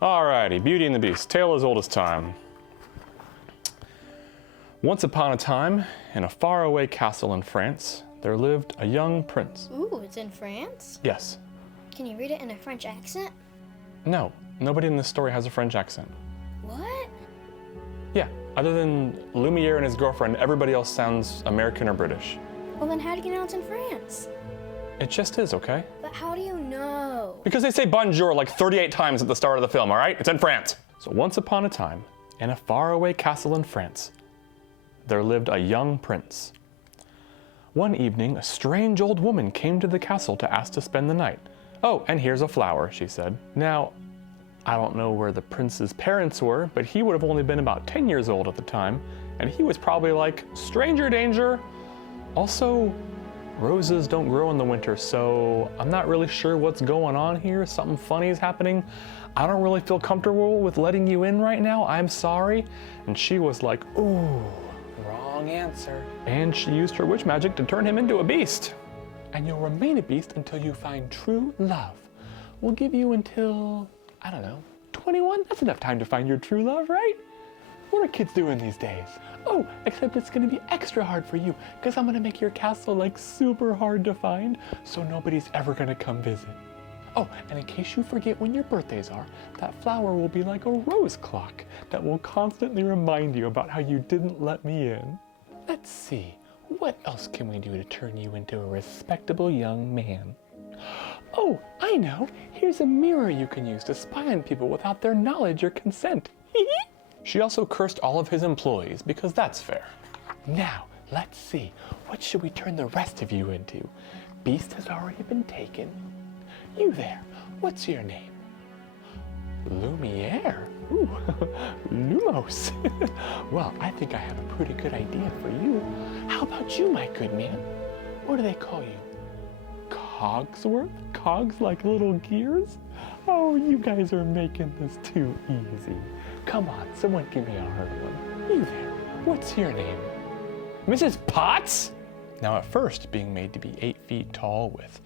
Alrighty, Beauty and the Beast, tale as old as time. Once upon a time, in a faraway castle in France, there lived a young prince. Ooh, it's in France? Yes. Can you read it in a French accent? No, nobody in this story has a French accent. What? Yeah, other than Lumiere and his girlfriend, everybody else sounds American or British. Well, then how do you know it's in France? It just is, okay? But how do you know? Because they say bonjour like 38 times at the start of the film, all right? It's in France. So once upon a time, in a faraway castle in France, there lived a young prince. One evening, a strange old woman came to the castle to ask to spend the night. Oh, and here's a flower, she said. Now, I don't know where the prince's parents were, but he would have only been about 10 years old at the time, and he was probably like, stranger danger. Also, roses don't grow in the winter, so I'm not really sure what's going on here. Something funny is happening. I don't really feel comfortable with letting you in right now. I'm sorry. And she was like, ooh, wrong answer. And she used her witch magic to turn him into a beast. And you'll remain a beast until you find true love. We'll give you until, I don't know, 21? That's enough time to find your true love, right? What are kids doing these days? Oh, except it's gonna be extra hard for you, because I'm gonna make your castle like super hard to find, so nobody's ever gonna come visit. Oh, and in case you forget when your birthdays are, that flower will be like a rose clock that will constantly remind you about how you didn't let me in. Let's see, what else can we do to turn you into a respectable young man? Oh, I know, here's a mirror you can use to spy on people without their knowledge or consent. She also cursed all of his employees, because that's fair. Now, let's see, what should we turn the rest of you into? Beast has already been taken. You there, what's your name? Lumiere? Ooh, Lumos. Well, I think I have a pretty good idea for you. How about you, my good man? What do they call you? Cogsworth? Cogs like little gears? Oh, you guys are making this too easy. Come on, someone give me a hard one. You there, what's your name? Mrs. Potts? Now at first, being made to be 8 feet tall with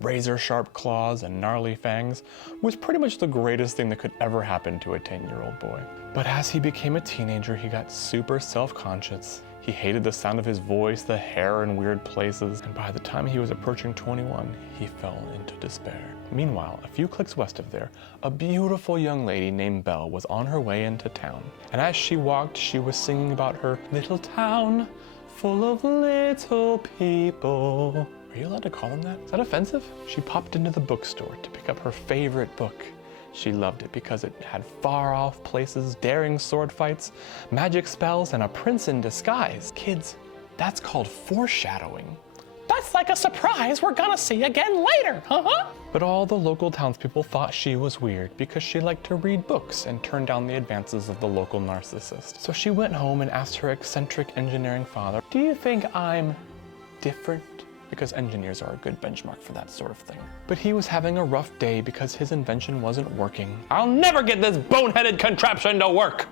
razor-sharp claws and gnarly fangs was pretty much the greatest thing that could ever happen to a 10-year-old boy. But as he became a teenager, he got super self-conscious. He hated the sound of his voice, the hair in weird places, and by the time he was approaching 21, he fell into despair. Meanwhile, a few clicks west of there, a beautiful young lady named Belle was on her way into town. And as she walked, she was singing about her little town full of little people. Are you allowed to call them that? Is that offensive? She popped into the bookstore to pick up her favorite book. She loved it because it had far-off places, daring sword fights, magic spells, and a prince in disguise. Kids, that's called foreshadowing. That's like a surprise we're gonna see again later, huh? But all the local townspeople thought she was weird because she liked to read books and turn down the advances of the local narcissist. So she went home and asked her eccentric engineering father, do you think I'm different? Because engineers are a good benchmark for that sort of thing. But he was having a rough day because his invention wasn't working. I'll never get this boneheaded contraption to work!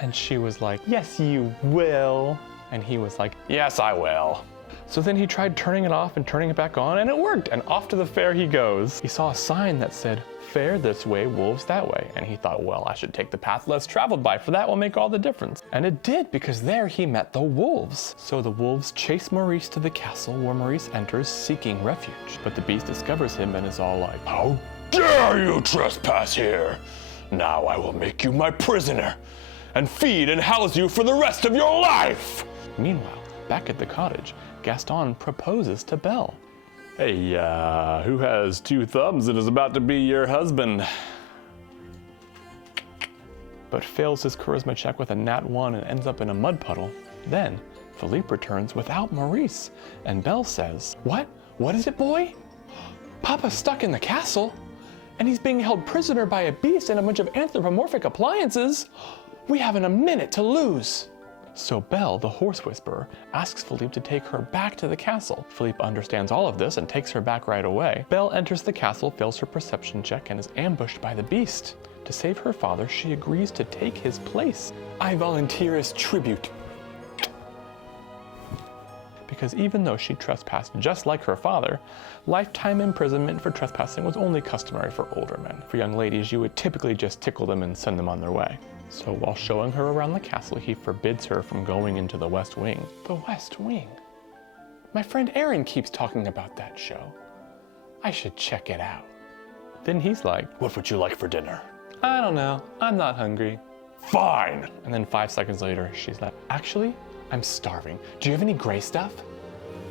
And she was like, yes, you will. And he was like, yes, I will. So then he tried turning it off and turning it back on, and it worked, and off to the fair he goes. He saw a sign that said, fair this way, wolves that way. And he thought, well, I should take the path less traveled by, for that will make all the difference. And it did, because there he met the wolves. So the wolves chase Maurice to the castle, where Maurice enters seeking refuge. But the beast discovers him and is all like, how dare you trespass here? Now I will make you my prisoner and feed and house you for the rest of your life. Meanwhile, back at the cottage, Gaston proposes to Belle. Hey, who has 2 thumbs and is about to be your husband? But fails his charisma check with a nat 1 and ends up in a mud puddle. Then, Philippe returns without Maurice, and Belle says, what? What is it, boy? Papa's stuck in the castle, and he's being held prisoner by a beast and a bunch of anthropomorphic appliances. We haven't a minute to lose. So Belle, the horse whisperer, asks Philippe to take her back to the castle. Philippe understands all of this and takes her back right away. Belle enters the castle, fails her perception check, and is ambushed by the beast. To save her father, she agrees to take his place. I volunteer as tribute. because even though she trespassed just like her father, lifetime imprisonment for trespassing was only customary for older men. For young ladies, you would typically just tickle them and send them on their way. So while showing her around the castle, he forbids her from going into the West Wing. The West Wing? My friend Aaron keeps talking about that show. I should check it out. Then he's like, what would you like for dinner? I don't know, I'm not hungry. Fine! And then 5 seconds later, she's like, actually, I'm starving. Do you have any gray stuff?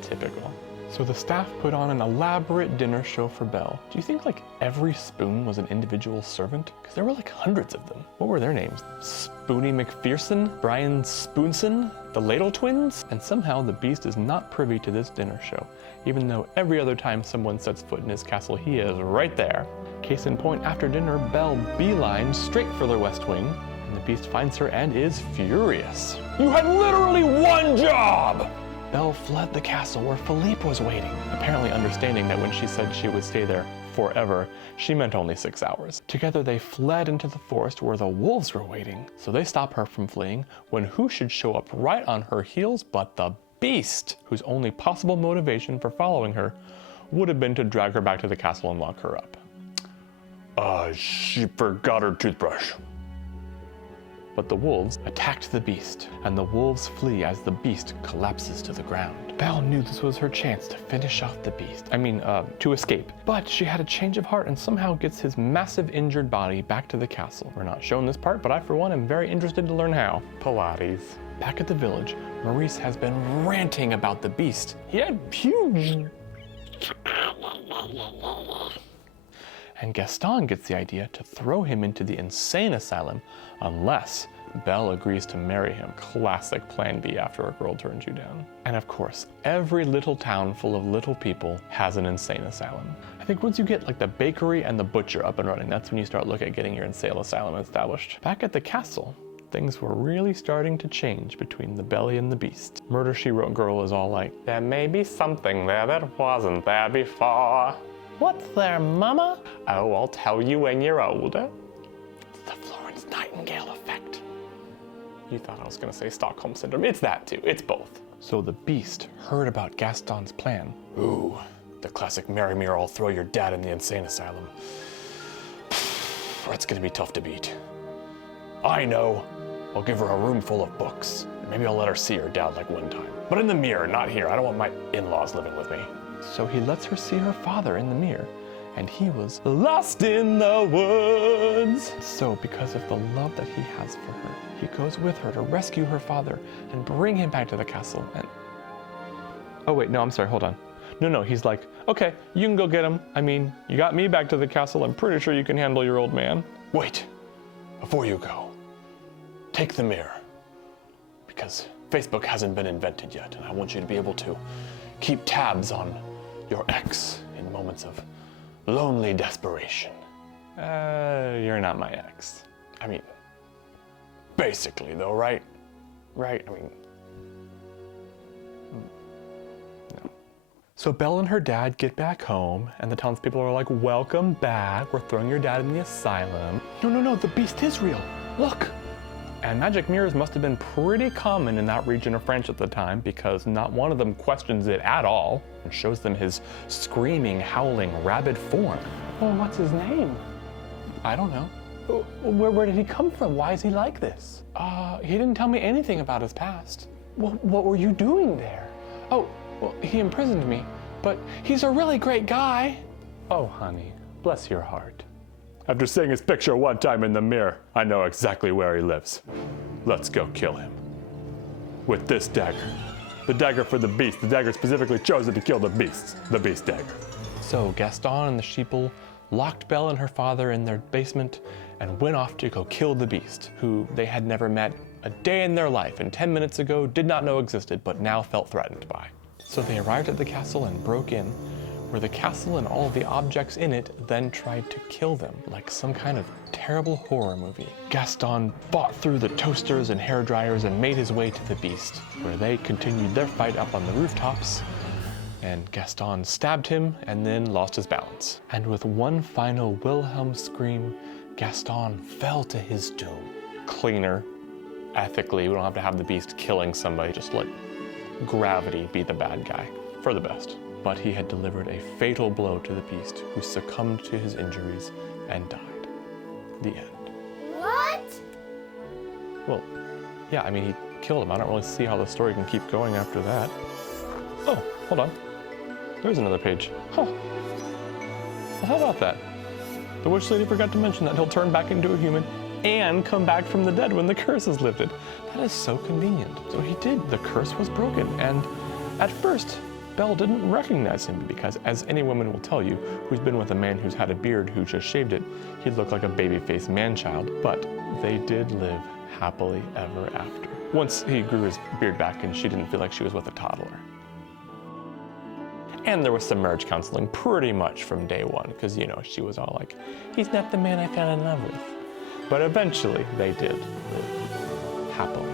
Typical. So the staff put on an elaborate dinner show for Belle. Do you think like every spoon was an individual servant? Because there were like hundreds of them. What were their names? Spoony McPherson? Brian Spoonson? The Ladle Twins? And somehow the Beast is not privy to this dinner show, even though every other time someone sets foot in his castle, he is right there. Case in point, after dinner, Belle beelines straight for the West Wing, and the Beast finds her and is furious. You had literally one job! Belle fled the castle where Philippe was waiting, apparently understanding that when she said she would stay there forever, she meant only 6 hours. Together they fled into the forest where the wolves were waiting, so they stop her from fleeing when who should show up right on her heels but the Beast, whose only possible motivation for following her would have been to drag her back to the castle and lock her up. She forgot her toothbrush. But the wolves attacked the Beast, and the wolves flee as the Beast collapses to the ground. Belle knew this was her chance to finish off the Beast. To escape. But she had a change of heart and somehow gets his massive injured body back to the castle. We're not shown this part, but I for one am very interested to learn how. Pilates. Back at the village, Maurice has been ranting about the Beast. He had huge... And Gaston gets the idea to throw him into the insane asylum unless Belle agrees to marry him. Classic plan B after a girl turns you down. And of course, every little town full of little people has an insane asylum. I think once you get like the bakery and the butcher up and running, that's when you start looking at getting your insane asylum established. Back at the castle, things were really starting to change between the Belly and the Beast. Murder, She Wrote girl is all like, there may be something there that wasn't there before. What's there, Mama? Oh, I'll tell you when you're older. It's the Florence Nightingale effect. You thought I was gonna say Stockholm Syndrome. It's that too, it's both. So the Beast heard about Gaston's plan. Ooh, the classic marry me or I'll throw your dad in the insane asylum. That's gonna be tough to beat. I know. I'll give her a room full of books. Maybe I'll let her see her dad like one time. But in the mirror, not here. I don't want my in-laws living with me. So he lets her see her father in the mirror, and he was lost in the woods. So because of the love that he has for her, he goes with her to rescue her father and bring him back to the castle. And oh wait, no, I'm sorry, hold on. No, he's like, okay, you can go get him. I mean, you got me back to the castle. I'm pretty sure you can handle your old man. Wait, before you go, take the mirror, because Facebook hasn't been invented yet, and I want you to be able to keep tabs on your ex in moments of lonely desperation. You're not my ex. I mean, basically though, right? Right, I mean, no. So Belle and her dad get back home, and the townspeople are like, welcome back, we're throwing your dad in the asylum. No, the Beast is real, look. And magic mirrors must have been pretty common in that region of France at the time, because not one of them questions it at all and shows them his screaming, howling, rabid form. Well, what's his name? I don't know. Where did he come from? Why is he like this? He didn't tell me anything about his past. Well, what were you doing there? Oh, well, he imprisoned me, but he's a really great guy. Oh, honey, bless your heart. After seeing his picture one time in the mirror, I know exactly where he lives. Let's go kill him. With this dagger. The dagger for the Beast. The dagger specifically chosen to kill the Beast. The Beast dagger. So Gaston and the sheeple locked Belle and her father in their basement and went off to go kill the Beast, who they had never met a day in their life and 10 minutes ago did not know existed, but now felt threatened by. So they arrived at the castle and broke in, where the castle and all of the objects in it then tried to kill them, like some kind of terrible horror movie. Gaston fought through the toasters and hair dryers and made his way to the Beast, where they continued their fight up on the rooftops, and Gaston stabbed him and then lost his balance. And with one final Wilhelm scream, Gaston fell to his doom. Cleaner, ethically, we don't have to have the Beast killing somebody, just let gravity be the bad guy, for the best. But he had delivered a fatal blow to the beast, who succumbed to his injuries and died. The end. What? Well, yeah, I mean, he killed him. I don't really see how the story can keep going after that. Oh, hold on. There's another page. Huh. Well, how about that? The witch lady forgot to mention that he'll turn back into a human and come back from the dead when the curse is lifted. That is so convenient. So he did. The curse was broken. And at first, Belle didn't recognize him because, as any woman will tell you who's been with a man who's had a beard who just shaved it, he'd look like a baby-faced man-child. But they did live happily ever after. Once he grew his beard back and she didn't feel like she was with a toddler. And there was some marriage counseling pretty much from day one, because, you know, she was all like, he's not the man I fell in love with. But eventually they did live happily